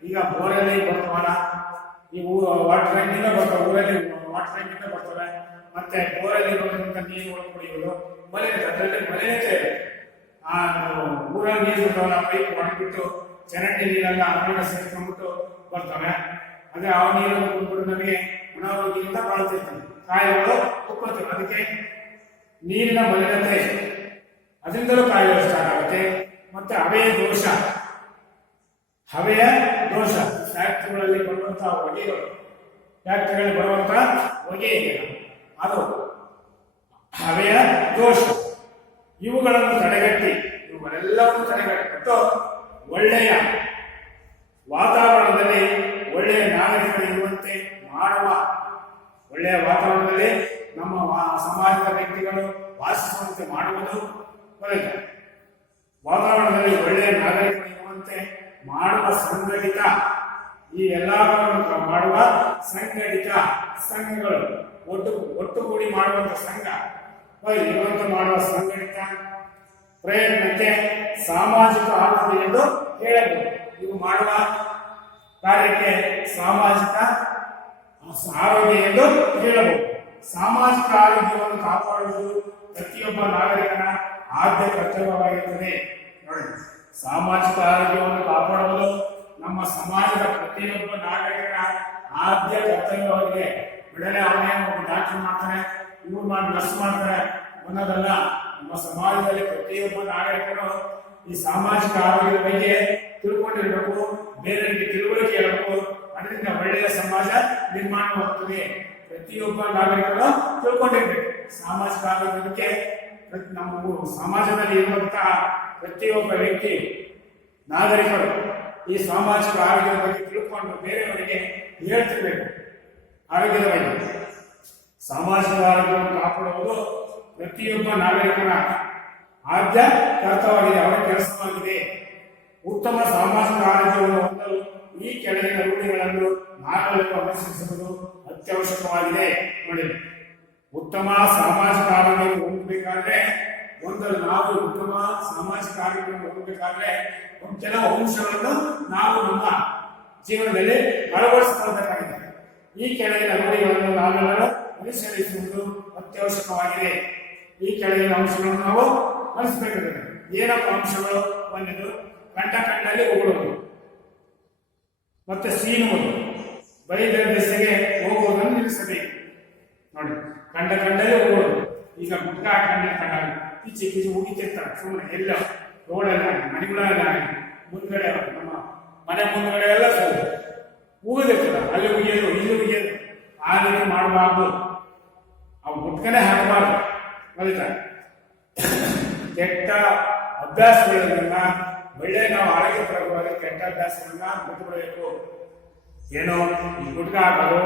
ಈಗ ಬೋರಲ್ಲಿ ಬರ್ತವಲ್ಲ, ಈ ವಾಟರ್ ಟ್ಯಾಂಕಿಂದ ಬರ್ತವೆ, ಊರಲ್ಲಿ ವಾಟರ್ ಟ್ಯಾಂಕಿಂದ ಬರ್ತವೆ, ಮತ್ತೆ ಬೋರಲ್ಲಿ ಬರ್ತಕ್ಕಂಥ ನೀರು ಕುಡಿಯುವುದು ಮಲಿನತೆ, ಅದರಲ್ಲಿ ಮಲಿನತೆ ಇದೆ. ಊರಲ್ಲಿ ನೀರು ಬರ್ತವಲ್ಲ, ಪೈಪ್ ಮಾಡಿಬಿಟ್ಟು ಚರಂಡಿ ನೀರೆಲ್ಲ ಅನ್ನ ಸೇರಿಸ್ಕೊಂಡ್ಬಿಟ್ಟು ಬರ್ತವೆ. ಅದೇ ಆ ನೀರನ್ನು ಕುಡಿದ್ಬಿಟ್ಟು ನಮಗೆ ಅನಾರೋಗ್ಯದಿಂದ ಬಳಲ್ತಿರ್ತಾನೆ, ಕಾಯಿಲೆಗಳು ಉತ್ಪತ್ತಿ. ಅದಕ್ಕೆ ನೀರಿನ ಮಲಿನತೆ, ಅದರಿಂದಲೂ ಕಾಯಿಲೆ ಸ್ಟಾರ್ಟ್ ಆಗುತ್ತೆ. ಮತ್ತೆ ಹವೆಯ ದೋಷ, ಫ್ಯಾಕ್ಟರಿಗಳಲ್ಲಿ ಬರುವಂತಹ ಹೊಗೆ ಇದೆಯಲ್ಲ, ಅದು ಹವೆಯ ದೋಷ. ಇವುಗಳನ್ನು ತಡೆಗಟ್ಟಿ ಇವುಗಳೆಲ್ಲವನ್ನು ತಡೆಗಟ್ಟುತ್ತಾ ಒಳ್ಳೆಯ ವಾತಾವರಣದಲ್ಲಿ ಒಳ್ಳೆಯ ನಾಗರಿಕರು ಇರುವಂತೆ ಮಾಡುವ, ಒಳ್ಳೆಯ ವಾತಾವರಣದಲ್ಲಿ ನಮ್ಮ ಸಮಾಜದ ವ್ಯಕ್ತಿಗಳು ವಾಸಿಸುವಂತೆ ಮಾಡುವುದು ಒಳ್ಳೆಯದು. ವಾತಾವರಣದಲ್ಲಿ ಒಳ್ಳೆಯ ನಾಗರಿಕರು ಇರುವಂತೆ ಮಾಡುವ ಸಂಘಟಿತ, ಈ ಎಲ್ಲವನ್ನು ಮಾಡುವ ಸಂಘಟಿತ ಸಂಘಗಳು, ಒಟ್ಟುಗೂಡಿ ಮಾಡುವಂತ ಸಂಘ ಇರುವಂತೆ ಮಾಡುವ ಸಂಘಟಿತ ಪ್ರಯತ್ನಕ್ಕೆ ಸಾಮಾಜಿಕ ಆರೋಗ್ಯ ಎಂದು ಹೇಳಬಹುದು. ಇವು ಮಾಡುವ ಕಾರ್ಯಕ್ಕೆ ಸಾಮಾಜಿಕ ಆರೋಗ್ಯ ಎಂದು ಹೇಳಬಹುದು. ಸಾಮಾಜಿಕ ಆರೋಗ್ಯವನ್ನು ಕಾಪಾಡುವುದು ಪ್ರತಿಯೊಬ್ಬ ನಾಗರಿಕನ ಆದ್ಯ ಕರ್ತವ್ಯವಾಗಿರುತ್ತದೆ. ನೋಡಿ, ಸಾಮಾಜಿಕ ಆರೋಗ್ಯವನ್ನು ಕಾಪಾಡುವುದು ನಮ್ಮ ಸಮಾಜದ ಪ್ರತಿಯೊಬ್ಬ ನಾಗರಿಕನ ಆದ್ಯ ಕರ್ತವ್ಯವಾಗಿದೆ. ಬಿಡಲೆ ಅವನೇ ಒಬ್ಬ ಡಾಕ್ಟರ್ ಮಾಡ್ತಾನೆ, ಇವ್ರು ಮಾಡಿ ನರ್ಸ್ ಮಾಡ್ತಾರೆ ಅನ್ನೋದಲ್ಲ. ನಮ್ಮ ಸಮಾಜದಲ್ಲಿ ಪ್ರತಿಯೊಬ್ಬ ನಾಗರಿಕನು ಈ ಸಾಮಾಜಿಕ ಆರೋಗ್ಯದ ಬಗ್ಗೆ ತಿಳ್ಕೊಂಡಿರಬೇಕು, ಬೇರೆಯವರಿಗೆ ತಿಳುವಳಿಕೆ ಇರಬೇಕು. ಅದರಿಂದ ಒಳ್ಳೆಯ ಸಮಾಜ ನಿರ್ಮಾಣವಾಗುತ್ತದೆ. ಪ್ರತಿಯೊಬ್ಬ ನಾಗರಿಕರು ತಿಳ್ಕೊಂಡಿರ್ಬೇಕು ಸಾಮಾಜಿಕ ಆರೋಗ್ಯದ ಬಗ್ಗೆ. ನಮ್ಮ ಸಮಾಜದಲ್ಲಿ ಇರುವಂತಹ ಪ್ರತಿಯೊಬ್ಬ ವ್ಯಕ್ತಿ ನಾಗರಿಕರು ಈ ಸಾಮಾಜಿಕ ಆರೋಗ್ಯದ ಬಗ್ಗೆ ತಿಳ್ಕೊಂಡು ಬೇರೆಯವರಿಗೆ ಹೇಳ್ತಿರ್ಬೇಕು. ಆರೋಗ್ಯದ ಬಗ್ಗೆ ಸಾಮಾಜಿಕ ಆರೋಗ್ಯವನ್ನು ಕಾಪಾಡುವುದು ಪ್ರತಿಯೊಬ್ಬ ನಾಗರಿಕನ ಆದ್ಯ ಕರ್ತವ್ಯವಾಗಿದೆ, ಅವರ ಕೆಲಸವಾಗಿದೆ. ಉತ್ತಮ ಸಾಮಾಜಿಕ ಆರೋಗ್ಯವನ್ನು ಹೊಂದಲು ಈ ಕೆಳಗಿನ ರೂಢಿಗಳನ್ನು ನಾವೆಲ್ಲರೂ ಅನುಸರಿಸುವುದು ಅತ್ಯವಶ್ಯಕವಾಗಿದೆ. ನೋಡಿ, ಉತ್ತಮ ಸಾಮಾಜಿಕ ಆರೋಗ್ಯವನ್ನು ಹೊಂದಬೇಕಾದ್ರೆ ನಾವು ಉತ್ತಮ ಸಾಮಾಜಿಕ ಆರೋಗ್ಯವನ್ನು ಹೊಂದಬೇಕಾದ್ರೆ ಕೆಲವು ಅಂಶಗಳನ್ನು ನಾವು ನಮ್ಮ ಜೀವನದಲ್ಲಿ ಅಳವಡಿಸಿಕೊಳ್ಳಬೇಕಾಗಿದೆ. ಈ ಕೆಳಗಿನ ರೂಢಿಗಳನ್ನು ನಾವೆಲ್ಲರೂ ಅನುಸರಿಸುವುದು ಅತ್ಯವಶ್ಯಕವಾಗಿದೆ. ಈ ಕೆಳಗಿನ ಅಂಶಗಳನ್ನು ನಾವು ಅನುಸರಿಸಬೇಕಾಗಿದೆ. ಏನಪ್ಪ ಅಂಶಗಳು? ಒಂದನೇದು ಕಂಡಲ್ಲಿ ಉಗುಳುವುದು ಮತ್ತೆ ಸೀನುವುದು, ಬೈದ ದಿಸೆಗೆ ಹೋಗುವುದನ್ನು ನಿಲ್ಲಿಸಬೇಕು. ನೋಡಿ, ಕಂಡಲ್ಲಿ ಉಗುಳುವುದು. ಈಗ ಗುಡ್ಡ ಕಂಡ ಕಿಚ್ಚಿ ಉಗಿತಿರ್ತಾರೆ ಸುಮ್ಮನೆ, ಎಲ್ಲ ರೋಡಲ್ಲಿ ಮನೆಗಳಲ್ಲಿ ಮುಂದ್ಗಡೆ ನಮ್ಮ ಮನೆ ಮುಂದ್ಗಡೆ ಎಲ್ಲ ಉಗಿದಿರ್ತದ, ಅಲ್ಲಿ ಉಗಿಯೋದು ಇಲ್ಲಿ ಉಗಿಯೋದು. ಆ ರೀತಿ ಮಾಡಬಾರ್ದು. ಅವು ಗುಟ್ಕನೆ ಹಾಕಬಾರ್ದು. ಕಲಿತಾರೆ ಕೆಟ್ಟ ಅಭ್ಯಾಸಗಳನ್ನ ಒಳ್ಳೆ ನಾವು ಆರೋಗ್ಯಪರವಾಗಿ ಕೆಟ್ಟ ಅಭ್ಯಾಸಗಳನ್ನ ಬಿಟ್ಟುಬಿಡಬೇಕು. ಏನೋ ಈ ಗುಡ್ಕ ಹಾಕೋದು,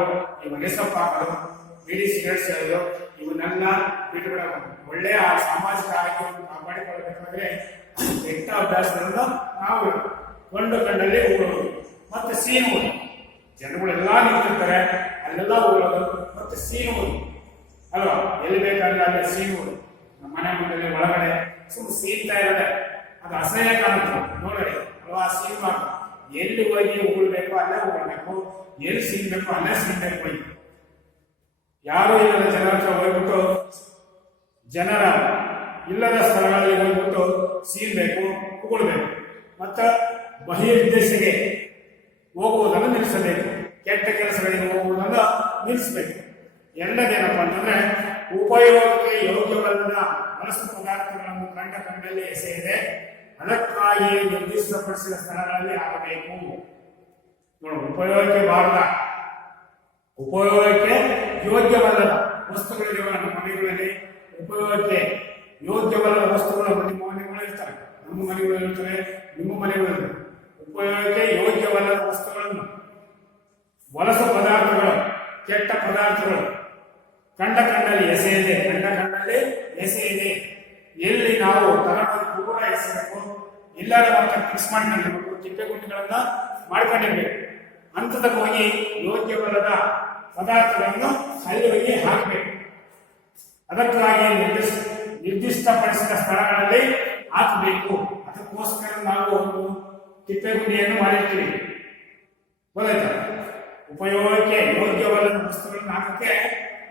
ಈ ಮನೆಸೊಪ್ಪು ಹಾಕೋದು, ಬೀಡಿ ಸಿಗರೇಟ್ ಸೇರೋದು, ಇವನ್ನೆಲ್ಲ ಬಿಟ್ಟುಬಿಡಬೇಕು. ಒಳ್ಳೆಯ ಸಾಮಾಜಿಕ ಆರೋಗ್ಯವನ್ನು ಕಾಪಾಡಿಕೊಳ್ಳಬೇಕಾದ್ರೆ ಕೆಟ್ಟ ಅಭ್ಯಾಸಗಳನ್ನು ನಾವು ಕಂಡಲ್ಲಿ ಉಗುಳೋದು ಮತ್ತೆ ಸೀನುವುದು. ಜನಗಳೆಲ್ಲ ನಿಂತಿರ್ತಾರೆ, ಅಲ್ಲೆಲ್ಲ ಉಗುಳೋದು ಮತ್ತೆ ಸೀನುವುದು ಅಲ್ವಾ? ಎಲ್ಲಿ ಬೇಕಾದ್ರೆ ಅಲ್ಲಿ ಸೀನುವುದು. ನಮ್ಮ ಮನೆ ಮುಂದೆ ಒಳಗಡೆ ಸುಮ್ಮನೆ ಸೀನ್ತಾ ಇರೋದೆ, ಅದು ಅಸಹ್ಯ ಕಾಣುತ್ತೆ ನೋಡ್ರಿ ಅಲ್ವಾ? ಸೀನ್ಬಾರ್ದು. ಎಲ್ಲಿ ಹೋಗಿ ಉಗುಳ್ಬೇಕು ಅಲ್ಲೇ ಉಗುಳ್ಬೇಕು, ಎಲ್ಲಿ ಸೀನ್ಬೇಕು ಅಲ್ಲೇ ಸೀನ್ಬೇಕು. ಯಾರು ಇಲ್ಲದ ಜನರ ಹತ್ರ ಹೋಗ್ಬಿಟ್ಟು, ಜನರ ಇಲ್ಲದ ಸ್ಥಳಗಳಲ್ಲಿ ಹೋಗ್ಬಿಟ್ಟು ಸೀನ್ಬೇಕು, ಉಗುಳ್ಬೇಕು. ಮತ್ತ ಬಹಿರ್ದೇಶಕ್ಕೆ ಹೋಗುವುದನ್ನು ನಿಲ್ಲಿಸಬೇಕು. ಕೆಟ್ಟ ಕೆಲಸಗಳಿಗೆ ಹೋಗುವುದನ್ನು ನಿಲ್ಲಿಸಬೇಕು. ಎರಡನೇದೇನಪ್ಪ ಅಂತಂದ್ರೆ, ಉಪಯೋಗಕ್ಕೆ ಯೋಗ್ಯವಲ್ಲದ ಬಳಸುವ ಪದಾರ್ಥಗಳನ್ನು ಕಂಡಲ್ಲಿ ಎಸೆಯದೆ ಅದಕ್ಕಾಗಿ ನಿರ್ದಿಷ್ಟಪಡಿಸಿದ ಸ್ಥಳಗಳಲ್ಲಿ ಆಗಬೇಕು. ನೋಡಿ, ಉಪಯೋಗಕ್ಕೆ ಯೋಗ್ಯವಲ್ಲದ ವಸ್ತುಗಳಿರುವ ನಮ್ಮ ಮನೆಗಳಲ್ಲಿ ಉಪಯೋಗಕ್ಕೆ ಯೋಗ್ಯವಲ್ಲದ ವಸ್ತುಗಳು ನಿಮ್ಮ ಮನೆಗಳಿರ್ತಾರೆ, ನಮ್ಮ ಮನೆಗಳಿರ್ತವೆ, ನಿಮ್ಮ ಮನೆಗಳಿರ್ತವೆ. ಉಪಯೋಗಕ್ಕೆ ಯೋಗ್ಯವಲ್ಲದ ವಸ್ತುಗಳನ್ನು, ಬಳಸುವ ಪದಾರ್ಥಗಳು, ಕೆಟ್ಟ ಪದಾರ್ಥಗಳು ಕಂಡಲ್ಲಿ ಎಸೆಯದೆ, ಎಸೆಯದೆ. ಎಲ್ಲಿ ನಾವು ತಗೊಂಡು ದೂರ ಎಸೆಯಬೇಕು, ಎಲ್ಲರ ಮಾತ್ರ ಫಿಕ್ಸ್ ಮಾಡ್ಕೊಂಡಿರ್ಬೇಕು, ತಿಪ್ಪೆ ಗುಂಡಿಗಳನ್ನ ಮಾಡ್ಕೊಂಡಿರ್ಬೇಕು. ಅಂತದಕ್ಕೆ ಹೋಗಿ ಯೋಗ್ಯವಲ್ಲದ ಪದಾರ್ಥಗಳನ್ನು ಅಲ್ಲಿ ಹೋಗಿ ಹಾಕಬೇಕು. ಅದಕ್ಕಾಗಿ ನಿರ್ದಿಷ್ಟಪಡಿಸಿದ ಸ್ಥಳಗಳಲ್ಲಿ ಹಾಕಬೇಕು. ಅದಕ್ಕೋಸ್ಕರ ನಾವು ಒಂದು ತಿಪ್ಪೆ ಗುಂಡಿಯನ್ನು ಮಾಡಿರ್ತೀವಿ. ಗೊತ್ತಾಯ್ತಾ? ಉಪಯೋಗಕ್ಕೆ ಯೋಗ್ಯವಲ್ಲದ ವಸ್ತುಗಳನ್ನು ಹಾಕಕ್ಕೆ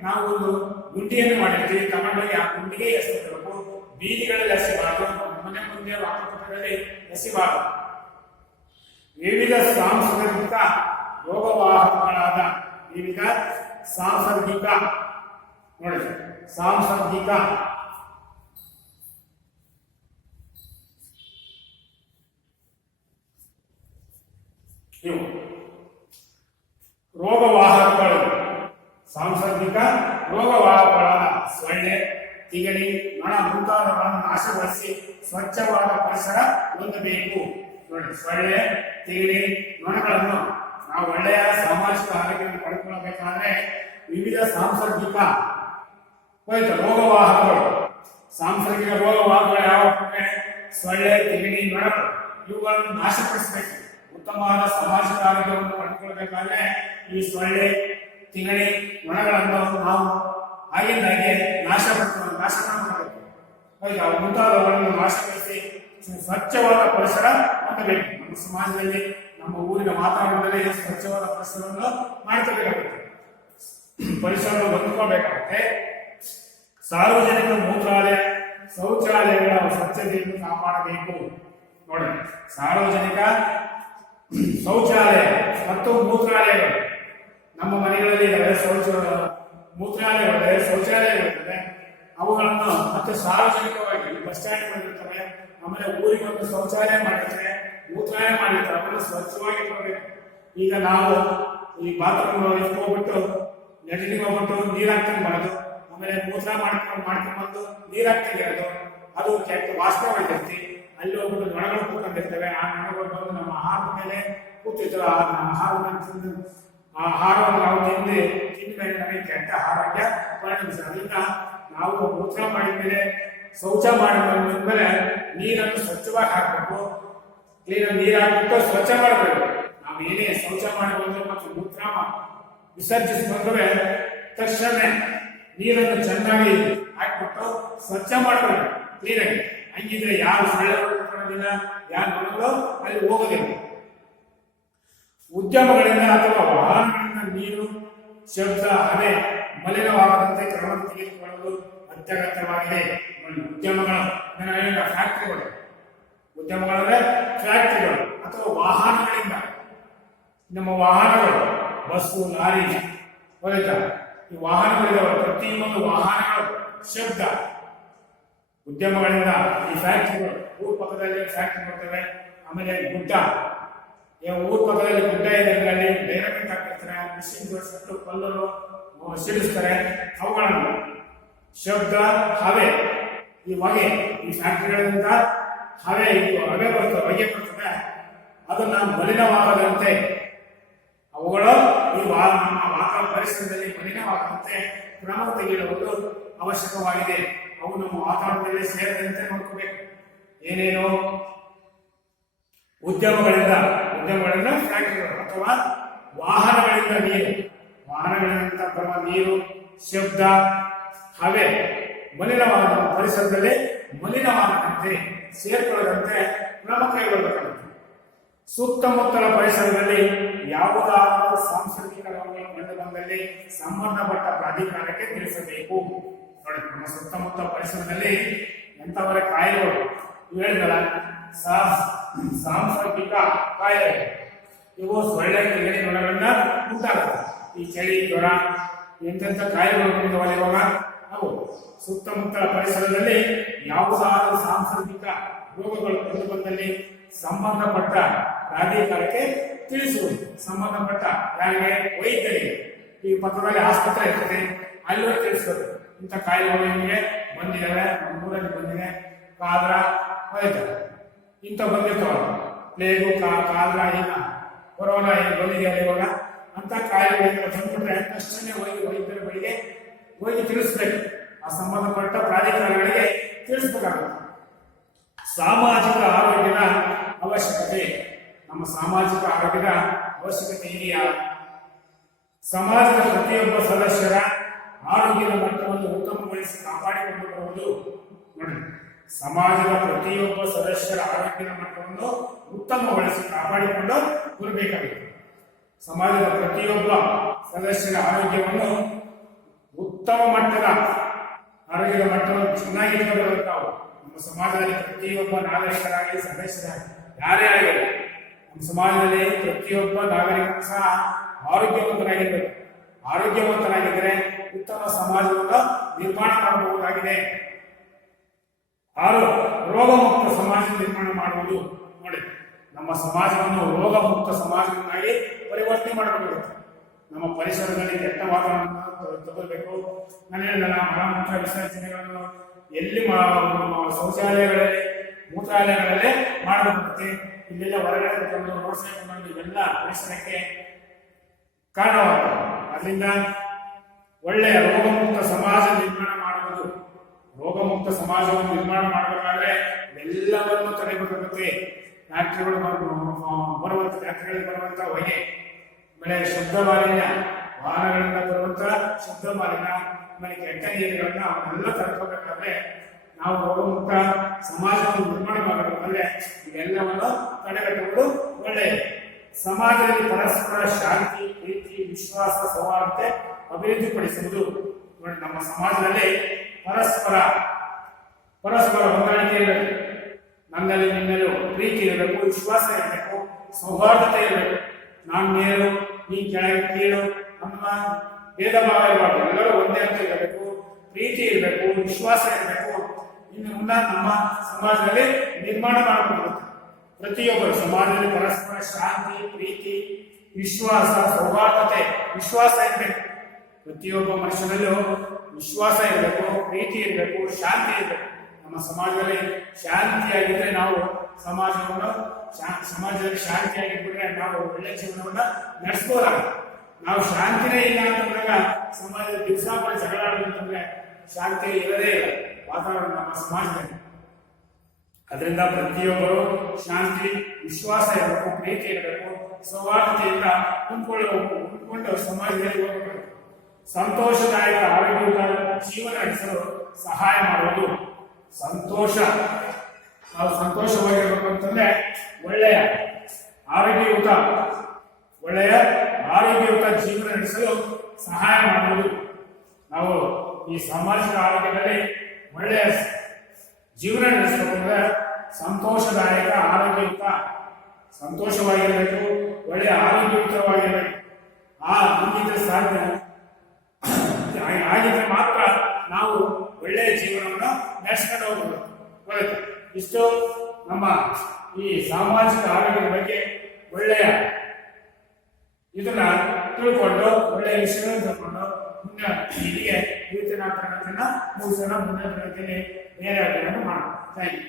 ನಾವು ಒಂದು ಗುಂಡಿಯನ್ನು ಮಾಡಿರ್ತೀವಿ. ತಗೊಂಡೋಗಿ ಆ ಗುಂಡಿಗೆ ಎಸೆಯಬೇಕು. ಬೀದಿಗಳಲ್ಲಿ ಎಸೆಬಾರದು, ಮನೆ ಮುಂದೆ ಅಕ್ಕಪಕ್ಕದಲ್ಲಿ ಎಸೆಬಾರದು. ವಿವಿಧ ಸಾಂಸ್ಕೃತಿಕ ರೋಗವಾಹಕಗಳಾದ ಸಾಂಸರ್ಗಿಕ ಇವು ರೋಗವಾಹಕಗಳು, ಸಾಂಸರ್ಗಿಕ ರೋಗವಾಹಕಗಳಾದ ಸೊಳ್ಳೆ, ತಿಗಣಿ, ನೊಣ ಮುಂತಾದವುಗಳನ್ನು ನಾಶಗೊಳಿಸಿ ಸ್ವಚ್ಛವಾದ ಪರಿಸರ ಹೊಂದಬೇಕು. ನೋಡಿ, ಸೊಳ್ಳೆ, ತಿಗಣೆ, ನೊಣಗಳನ್ನು ನಾವು ಒಳ್ಳೆಯ ಸಾಮಾಜಿಕ ಆರೋಗ್ಯವನ್ನು ಪಡ್ಕೊಳ್ಳಬೇಕಾದ್ರೆ ವಿವಿಧ ಸಾಂಸರ್ಗಿಕ ರೋಗವಾಹಕಗಳು, ಸಾಂಸರ್ಗಿಕ ರೋಗವಾಹಕಗಳು ಯಾವ ಅಂದ್ರೆ ಸೊಳ್ಳೆ, ತಿಗಣೆ, ನೊಣಗಳು, ಇವುಗಳನ್ನು ನಾಶಪಡಿಸಬೇಕು. ಉತ್ತಮವಾದ ಸಾಮಾಜಿಕ ಆರೋಗ್ಯವನ್ನು ಪಡ್ಕೊಳ್ಬೇಕಾದ್ರೆ ಈ ಸೊಳ್ಳೆ, ತಿಗಣೆ, ನೊಣಗಳನ್ನು ನಾವು ಆಗಿಂದಾಗೆ ನಾಶ ಮಾಡಬೇಕು. ಮುಂತಾದವುಗಳನ್ನು ನಾಶಪಡಿಸಿ ಸ್ವಚ್ಛವಾದ ಪರಿಸರ ಹೊಂದಬೇಕು. ನಮ್ಮ ಸಮಾಜದಲ್ಲಿ, ನಮ್ಮ ಊರಿನ ವಾತಾವರಣದಲ್ಲಿ ಸ್ವಚ್ಛವಾದ ಪರಿಸರವನ್ನು ಮಾಡ್ಕೋಬೇಕಾಗುತ್ತೆ, ಪರಿಸರವನ್ನು ಹೊಂದ್ಕೋಬೇಕಾಗುತ್ತೆ. ಸಾರ್ವಜನಿಕ ಮೂತ್ರಾಲಯ, ಶೌಚಾಲಯಗಳ ಸ್ವಚ್ಛತೆಯನ್ನು ಕಾಪಾಡಬೇಕು. ನೋಡಿ, ಸಾರ್ವಜನಿಕ ಶೌಚಾಲಯ ಮತ್ತು ಮೂತ್ರಾಲಯಗಳು ನಮ್ಮ ಮನೆಗಳಲ್ಲಿ ಮೂತ್ರಾಲಯಗಳಿವೆ, ಶೌಚಾಲಯಗಳಿರ್ತವೆ. ಅವುಗಳನ್ನು ಮತ್ತೆ ಸಾರ್ವಜನಿಕವಾಗಿ ಬಸ್ ಸ್ಟ್ಯಾಂಡ್ಗಳಿರ್ತವೆ, ಆಮೇಲೆ ಊರಿಗೆ ಒಂದು ಶೌಚಾಲಯ ಮಾಡಿರ್ತಾರೆ, ಮೂತ್ರಾಲಯ ಮಾಡಿರ್ತಾರೆ, ಅವನ್ನು ಸ್ವಚ್ಛವಾಗಿ ಇಟ್ಕೋಬೇಕು. ಈಗ ನಾವು ಈ ಬಾತ್ರೂಮ್ ಇಟ್ಕೊಂಡ್ಬಿಟ್ಟು ನೆಟ್ಟಿಗೆ ಹೋಗ್ಬಿಟ್ಟು ನೀರು ಹಾಕ್ತಂಗೆ ಮಾಡೋದು, ಆಮೇಲೆ ಮೂತ್ರ ಮಾಡ್ಕೊಂಡ್ಬಂದು ನೀರು ಹಾಕ್ತಂಗೆ ಇರೋದು, ಅದು ಕೆಟ್ಟ ವಾಸನೆ ಹೊಂದಿರ್ತಿ. ಅಲ್ಲಿ ಹೋಗ್ಬಿಟ್ಟು ನೊಣಗಳು ಕೂತ್ಕೊಂಡಿರ್ತವೆ. ಆ ನೊಣಗಳು ಬಂದು ನಮ್ಮ ಆಹಾರದ ಮೇಲೆ ಕೂತಿರ್ತವೆ. ಆಹಾರವನ್ನು ನಾವು ತಿಂದ ಮೇಲೆ ನಮಗೆ ಕೆಟ್ಟ ಆರೋಗ್ಯ ಪರಿಣಮಿಸ್ತದೆ. ಅದರಿಂದ ನಾವು ಮೂತ್ರ ಮಾಡಿದ ಮೇಲೆ, ಶೌಚ ಮಾಡಿದ ಮೇಲೆ ನೀರನ್ನು ಸ್ವಚ್ಛವಾಗಿ ಹಾಕಬೇಕು. ಕ್ಲೀನಾಗಿ ನೀರು ಹಾಕ್ಬಿಟ್ಟು ಸ್ವಚ್ಛ ಮಾಡಬೇಕು. ನಾವು ಏನೇ ಶೌಚ ಮಾಡಬಹುದು ಮತ್ತು ಮೂತ್ರ ವಿಸರ್ಜಿಸಿಕೊಂಡ್ರೆ ತಕ್ಷಣ ನೀರನ್ನು ಚೆನ್ನಾಗಿ ಹಾಕ್ಬಿಟ್ಟು ಸ್ವಚ್ಛ ಮಾಡಬೇಕು ಕ್ಲೀನಾಗಿ. ಹಂಗಿದ್ರೆ ಯಾವ ಸೊಳ್ಳೆ ಬರೋದಿಲ್ಲ, ಯಾವ ನೊಣಗಳು ಅಲ್ಲಿ ಹೋಗೋದಿಲ್ಲ. ಉದ್ಯಮಗಳಿಂದ ಅಥವಾ ವಾಹನಗಳಿಂದ ನೀರು, ಶಬ್ದ, ಹವೆ ಮಲಿನವಾಗದಂತೆ ಕ್ರಮ ತೆಗೆದುಕೊಳ್ಳುವುದು ಅತ್ಯಗತ್ಯವಾಗಿದೆ. ಫ್ಯಾಕ್ಟರಿಗಳು, ಉದ್ಯಮಗಳಂದ್ರೆ ಫ್ಯಾಕ್ಟರಿಗಳು ಅಥವಾ ವಾಹನಗಳಿಂದ, ನಮ್ಮ ವಾಹನಗಳು ಬಸ್ಸು, ಲಾರಿ ಹೋಯ್ತಾ, ಈ ವಾಹನಗಳಿದಾವೆ, ಪ್ರತಿಯೊಂದು ವಾಹನಗಳು ಶಬ್ದ, ಉದ್ಯಮಗಳಿಂದ ಈ ಫ್ಯಾಕ್ಟರಿಗಳು, ಊರ ಪಕ್ಕದಲ್ಲಿ ಫ್ಯಾಕ್ಟರಿ ಬರ್ತವೆ. ಆಮೇಲೆ ಗುಡ್ಡ, ಊರ ಪಕ್ಕದಲ್ಲಿ ಗುಡ್ಡ ಇದೆ, ಅದರಲ್ಲಿ ಡೈರೆಕ್ಟ್ ಹಾಕಿರ್ತಾರೆ, ಮಿಷಿನ್ ಜೋಡಿಸ್ಬಿಟ್ಟು ಕಲ್ಲರು ಸಿಡಿಸ್ತಾರೆ. ಅವುಗಳನ್ನು ಶಬ್ದ, ಹವೆ, ಈ ಹೊಗೆ, ಈ ಫ್ಯಾಕ್ಟರಿಗಳಿಂದ ಹವೆ ಬರ್ತವೆ, ಹೊಗೆ ಬರ್ತದೆ. ಅದನ್ನ ಮಲಿನವಾಗದಂತೆ ಅವುಗಳು ನಮ್ಮ ಪರಿಸರದಲ್ಲಿ ಮಲಿನವಾಗದಂತೆ ಕ್ರಮ ತೆಗೆಯುವುದು ಅವಶ್ಯಕವಾಗಿದೆ. ಅವು ನಮ್ಮ ವಾತಾವರಣದಲ್ಲಿ ಸೇರದಂತೆ ನೋಡ್ಕೋಬೇಕು. ಏನೇನು ಉದ್ಯಮಗಳಿಂದ ಫ್ಯಾಕ್ಟರಿಗಳು ಅಥವಾ ವಾಹನಗಳಿಂದ ಬರುವ ನೀರು, ಶಬ್ದ, ಹವೆ ಮಲಿನವಾದ ಪರಿಸರದಲ್ಲಿ ಮಲಿನವಾಗದಂತೆ ಸೇರ್ಕೊಳ್ಳದಂತೆ ಕ್ರಮ ಕೈಗೊಳ್ಳಬೇಕಾಗುತ್ತೆ. ಸುತ್ತಮುತ್ತಲ ಪರಿಸರದಲ್ಲಿ ಯಾವುದಾದರೂ ಸಾಂಸ್ಕೃತಿಕ ರೋಗಗಳು ಕಂಡು ಬಂದಲ್ಲಿ ಸಂಬಂಧಪಟ್ಟ ಪ್ರಾಧಿಕಾರಕ್ಕೆ ತಿಳಿಸಬೇಕು. ನೋಡಿ, ನಮ್ಮ ಸುತ್ತಮುತ್ತ ಪರಿಸರದಲ್ಲಿ ಎಂತವರ ಕಾಯಿಲೆಗಳು ಹೇಳಿದಲ್ಲ, ಸಾಂಸ್ಕೃತಿಕ ಕಾಯಿಲೆ, ಇವು ಸೊಳ್ಳೆ, ತಿಗಣೆ, ನೊಣಗಳಿಂದ ಉಂಟಾಗುತ್ತೆ. ಈ ಚಳಿ, ಜ್ವರ, ಎಂತೆಂಥ ಕಾಯಿಲೆಗಳು ಬಂದವಲ್ಲ ಇವಾಗ, ಅವು ಸುತ್ತಮುತ್ತಲ ಪರಿಸರದಲ್ಲಿ ಯಾವುದಾದರೂ ಸಾಂಸ್ಕೃತಿಕ ರೋಗಗಳು ಕಂಡು ಬಂದಲ್ಲಿ ಸಂಬಂಧಪಟ್ಟ ಪ್ರಾಧಿಕಾರಕ್ಕೆ ತಿಳಿಸುವುದು. ಸಂಬಂಧಪಟ್ಟ ಯಾರಿಗೆ? ವೈದ್ಯರಿಗೆ. ಈ ಪಕ್ಕದಲ್ಲಿ ಆಸ್ಪತ್ರೆ ಇರ್ತದೆ, ಅಲ್ಲಿ ತಿಳಿಸೋದು. ಇಂಥ ಕಾಯಿಲೆಗಳು ನಿಮಗೆ ಬಂದಿದ್ದಾವೆ, ನಮ್ಮೂರಲ್ಲಿ ಬಂದಿದೆ, ಕಾದ್ರ ಹೋಯ್ತಾರೆ, ಇಂಥ ಬಂದಿರ್ತಾವ, ಪ್ಲೇಗು, ಕಾದ್ರ, ಈಗ ಕೊರೋನಾ ಏನು ಬಂದಿದೆಯಲ್ಲ ಇವಾಗ, ಅಂತ ಕಾಯಿಲೆಗಳಿಂದ ಬಂದ್ಬಿಟ್ರೆ ತಕ್ಷಣ ವೈದ್ಯರ ಬಳಿಗೆ ಹೋಗಿ ತಿಳಿಸ್ಬೇಕು. ಆ ಸಂಬಂಧಪಟ್ಟ ಪ್ರಾಧಿಕಾರಗಳಿಗೆ ತಿಳಿಸ್ಬೇಕಾಗುತ್ತೆ. ಸಾಮಾಜಿಕ ಆರೋಗ್ಯದ ಅವಶ್ಯಕತೆ, ನಮ್ಮ ಸಾಮಾಜಿಕ ಆರೋಗ್ಯದ ಅವಶ್ಯಕತೆ ಇದೆಯಾ? ಸಮಾಜದ ಪ್ರತಿಯೊಬ್ಬ ಸದಸ್ಯರ ಆರೋಗ್ಯದ ಮಟ್ಟವನ್ನು ಉತ್ತಮಗೊಳಿಸಿ ಕಾಪಾಡಿಕೊಂಡು ಬರುವುದು. ನೋಡಿ, ಸಮಾಜದ ಪ್ರತಿಯೊಬ್ಬ ಸದಸ್ಯರ ಆರೋಗ್ಯದ ಮಟ್ಟವನ್ನು ಉತ್ತಮಗೊಳಿಸಿ ಕಾಪಾಡಿಕೊಂಡು ಬರಬೇಕಾಗಿದೆ. ಸಮಾಜದ ಪ್ರತಿಯೊಬ್ಬ ಸದಸ್ಯರ ಆರೋಗ್ಯವನ್ನು ಉತ್ತಮ ಮಟ್ಟದ ಆರೋಗ್ಯದ ಮಟ್ಟವನ್ನು ಚೆನ್ನಾಗಿ ಇಟ್ಕೊಂಡಿರುತ್ತಾವು. ನಮ್ಮ ಸಮಾಜದಲ್ಲಿ ಪ್ರತಿಯೊಬ್ಬ ನಾಗರಿಕರಾಗಲಿ, ಸದಸ್ಯರಾಗಲಿ, ಯಾರೇ ಆಗಲಿ, ನಮ್ಮ ಸಮಾಜದಲ್ಲಿ ಪ್ರತಿಯೊಬ್ಬ ನಾಗರಿಕರು ಸಹ ಆರೋಗ್ಯವಂತನಾಗಿರಬೇಕು. ಆರೋಗ್ಯವಂತನಾಗಿದ್ದರೆ ಉತ್ತಮ ಸಮಾಜವನ್ನು ನಿರ್ಮಾಣ ಮಾಡಬಹುದಾಗಿದೆ. ರೋಗಮುಕ್ತ ಸಮಾಜ ನಿರ್ಮಾಣ ಮಾಡುವುದು. ನೋಡಿ, ನಮ್ಮ ಸಮಾಜವನ್ನು ರೋಗಮುಕ್ತ ಸಮಾಜವನ್ನಾಗಿ ಪರಿವರ್ತನೆ ಮಾಡಬೇಕು. ನಮ್ಮ ಪರಿಸರದಲ್ಲಿ ಕೆಟ್ಟ ವಾತಾವರಣವನ್ನು ತಗೊಳ್ಬೇಕು. ಮನೆಯಲ್ಲ ಮಲಮೂತ್ರ ವಿಸರ್ಜನೆಗಳನ್ನು ಎಲ್ಲಿ ಶೌಚಾಲಯಗಳಲ್ಲಿ ಮೂತ್ರಾಲಯಗಳಲ್ಲೇ ಮಾಡಬೇಕಾಗುತ್ತೆ. ಇಲ್ಲೆಲ್ಲ ಹೊರಗಡೆ ರೋಡ್ ಸೈಡ್ ಇವೆಲ್ಲ ಪರಿಸರಕ್ಕೆ ಕಾರಣವಾಗ್ತದೆ. ಅದರಿಂದ ಒಳ್ಳೆಯ ರೋಗಮುಕ್ತ ಸಮಾಜ ನಿರ್ಮಾಣ ಮಾಡುವುದು, ರೋಗಮುಕ್ತ ಸಮಾಜವನ್ನು ನಿರ್ಮಾಣ ಮಾಡಬೇಕಾದ್ರೆ ಎಲ್ಲವನ್ನೂ ತಡೆಗಟ್ಟಬೇಕು. ಫ್ಯಾಕ್ಟರಿಗಳು ಬರುವಂತ ಫ್ಯಾಕ್ಟರಿಗಳಿಗೆ ಬರುವಂತ ಹೊಗೆ, ಆಮೇಲೆ ಶಬ್ದ ಮಾಲಿನ್ಯ, ವಾಹನಗಳಿಂದ ಬರುವಂತ ಶಬ್ದ ಮಾಲಿನ್ಯ, ಆಮೇಲೆ ಕೆಟ್ಟ ನೀರುಗಳನ್ನ ಅವನ್ನೆಲ್ಲ ತಡ್ಕೋಬೇಕಾದ್ರೆ ನಾವು ರೋಗಮುಕ್ತ ಸಮಾಜವನ್ನು ನಿರ್ಮಾಣ ಮಾಡಬೇಕಾದ್ರೆ ಇವೆಲ್ಲವನ್ನು ತಡೆಗಟ್ಟುವುದು ಒಳ್ಳೆಯದು. ಸಮಾಜದಲ್ಲಿ ಪರಸ್ಪರ ಶಾಂತಿ, ಪ್ರೀತಿ, ವಿಶ್ವಾಸ, ಸೌಹಾರ್ದತೆ ಅಭಿವೃದ್ಧಿಪಡಿಸುವುದು. ನಮ್ಮ ಸಮಾಜದಲ್ಲಿ ಪರಸ್ಪರ ಹೊಂದಾಣಿಕೆ ಇರಬೇಕು. ನನ್ನಲ್ಲಿ ನಿನ್ನಲ್ಲೂ ಪ್ರೀತಿ ಇರಬೇಕು, ವಿಶ್ವಾಸ ಇರಬೇಕು, ಸೌಹಾರ್ದತೆ ಇರಬೇಕು. ನಾನು ಮೇಲು, ನೀ ಕೆಳಗೆ ಕೀಳು ನಮ್ಮ ಭೇದ ಭಾವ ಇರಬಾರ್ದು. ಎಲ್ಲರೂ ಒಂದೇ ಅಂತ ಇರಬೇಕು, ಪ್ರೀತಿ ಇರಬೇಕು, ವಿಶ್ವಾಸ ಇರಬೇಕು. ಇನ್ನು ಮುನ್ನ ನಮ್ಮ ಸಮಾಜದಲ್ಲಿ ನಿರ್ಮಾಣ ಮಾಡಬಹುದು. ಪ್ರತಿಯೊಬ್ಬರು ಸಮಾಜದಲ್ಲಿ ಪರಸ್ಪರ ಶಾಂತಿ, ಪ್ರೀತಿ, ವಿಶ್ವಾಸ, ಸೌಹಾರ್ದತೆ, ವಿಶ್ವಾಸ ಇರಬೇಕು. ಪ್ರತಿಯೊಬ್ಬ ಮನುಷ್ಯನಲ್ಲೂ ವಿಶ್ವಾಸ ಇರಬೇಕು, ಪ್ರೀತಿ ಇರಬೇಕು, ಶಾಂತಿ ಇರಬೇಕು. ನಮ್ಮ ಸಮಾಜದಲ್ಲಿ ಶಾಂತಿಯಾಗಿದ್ರೆ ನಾವು ಸಮಾಜದಲ್ಲಿ ಶಾಂತಿಯಾಗಿದ್ದರೆ ನಾವು ಒಳ್ಳೆ ಜೀವನವನ್ನ ನಡೆಸಬಹುದಾಗುತ್ತೆ. ನಾವು ಶಾಂತಿನೇ ಇಲ್ಲ ಅಂತಂದಾಗ ಸಮಾಜದ ದಿವಸ ಜಗಳ ಆಡಬೇಕಂದ್ರೆ ಶಾಂತಿ ಇರದೇ ಇಲ್ಲ ವಾತಾವರಣ ನಮ್ಮ ಸಮಾಜದಲ್ಲಿ. ಅದರಿಂದ ಪ್ರತಿಯೊಬ್ಬರು ಶಾಂತಿ, ವಿಶ್ವಾಸ ಇರಬೇಕು, ಪ್ರೀತಿ ಇರಬೇಕು, ಸೌಹಾರ್ದತೆಯಿಂದ ಹೊಂದ್ಕೊಂಡು ಸಮಾಜದಲ್ಲಿ ಹೋಗಬೇಕು. ಸಂತೋಷದಾಯಕ ಆರೋಗ್ಯಯುತ ಜೀವನ ನಡೆಸಲು ಸಹಾಯ ಮಾಡುವುದು. ನಾವು ಸಂತೋಷವಾಗಿರ್ಬೇಕು ಅಂತಂದ್ರೆ ಒಳ್ಳೆಯ ಆರೋಗ್ಯಯುತ ಜೀವನ ನಡೆಸಲು ಸಹಾಯ ಮಾಡುವುದು. ನಾವು ಈ ಸಾಮಾಜಿಕ ಆರೋಗ್ಯದಲ್ಲಿ ಒಳ್ಳೆಯ ಜೀವನ ನಡೆಸಬೇಕಂದ್ರೆ ಸಂತೋಷವಾಗಿರಬೇಕು, ಒಳ್ಳೆಯ ಆರೋಗ್ಯಯುತವಾಗಿರಬೇಕು. ಆಗಿದ್ರೆ ಮಾತ್ರ ನಾವು ಒಳ್ಳೆಯ ಜೀವನವನ್ನು ನಡೆಸ್ಕೊಂಡು ಹೋಗಬೇಕು. ಇಷ್ಟು ನಮ್ಮ ಈ ಸಾಮಾಜಿಕ ಆರೋಗ್ಯದ ಬಗ್ಗೆ ಒಳ್ಳೆಯ ಇದನ್ನ ತಿಳ್ಕೊಂಡು ಒಳ್ಳೆಯ ವಿಷಯಗಳನ್ನು ತಿಳ್ಕೊಂಡು ಮುಂದೆ ಇಲ್ಲಿಗೆ ಇವತ್ತಿನ ತರಗತಿಯನ್ನ ಮುಗಿಸೋಣ. ಮುಂದಿನ ತರಗತಿಯಲ್ಲಿ ಬೇರೆ ಅಧ್ಯಯನ ಮಾಡೋಣ. Thank you.